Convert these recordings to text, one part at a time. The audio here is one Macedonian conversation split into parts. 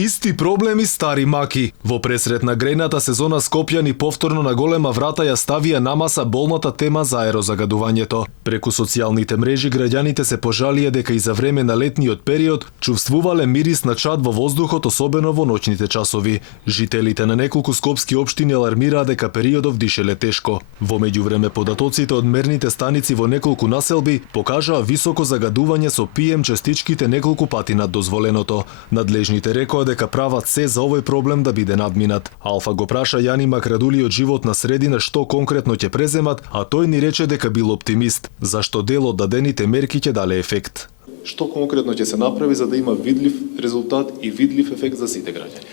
Исти проблеми, стари маки. Во пресред на грејната сезона Скопјани повторно на голема врата ја ставија на маса болната тема за аерозагадувањето. Преку социјалните мрежи граѓаните се пожалија дека и за време на летниот период чувствувале мирис на чад во воздухот, особено во ноќните часови. Жителите на неколку скопски општини алармираа дека периодов дишеле тешко. Во меѓувреме податоците од мерните станици во неколку населби покажаа високо загадување со PM частичките неколку пати над дозволеното. Надлежните рекоа дека прават се за овој проблем да биде надминат. Алфа го праша Јани Макрадули од Животна средина што конкретно ќе преземат, а тој ни рече дека бил оптимист, зашто дел од дадените мерки ќе дале ефект. Што конкретно ќе се направи за да има видлив резултат и видлив ефект за сите граѓани?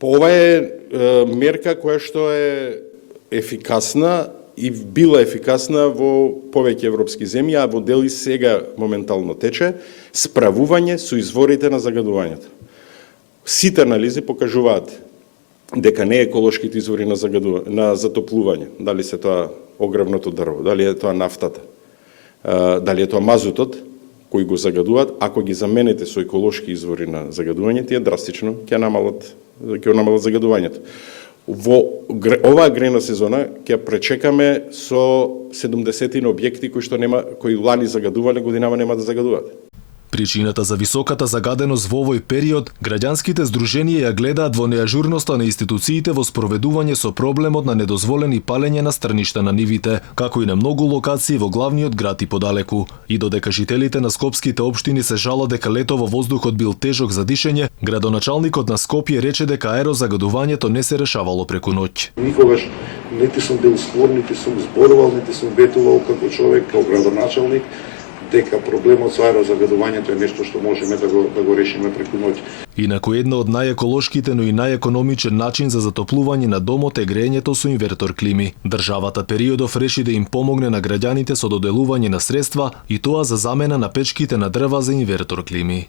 Ова е мерка која што е ефикасна и била ефикасна во повеќе европски земји, а во дели сега моментално тече справување со изворите на загадувањето. Сите анализи покажуваат дека не еколошките извори на затоплување, дали се тоа огревното дрво, дали е тоа нафтата, дали е тоа мазутот, кои го загадуваат, ако ги замените со еколошки извори на загадување, тие драстично ќе намалат загадувањето. Во оваа грејна сезона ќе пречекаме со 70 објекти кои лани загадувале, годинава нема да загадуваат. Причината за високата загаденост во овој период, граѓанските здруженија ја гледаат во неажурноста на институциите во спроведување со проблемот на недозволени палење на страништа на нивите, како и на многу локации во главниот град и подалеку. И додека жителите на скопските општини се жалат дека лето во воздухот бил тежок за дишење, градоначалникот на Скопје рече дека аерозагадувањето не се решавало преку ноќ. Никогаш нити сум бил склон, нити сум зборувал, нити сум ветувал како човек, како градоначалник, дека проблемот со аерозагадувањето е нешто што можеме да го решиме преку ноќ. Инаку едно од најеколошките, но и најекономичен начин за затоплување на домот е грејењето со инвертор клими. Државата периодов реши да им помогне на граѓаните со доделување на средства и тоа за замена на печките на дрва за инвертор клими.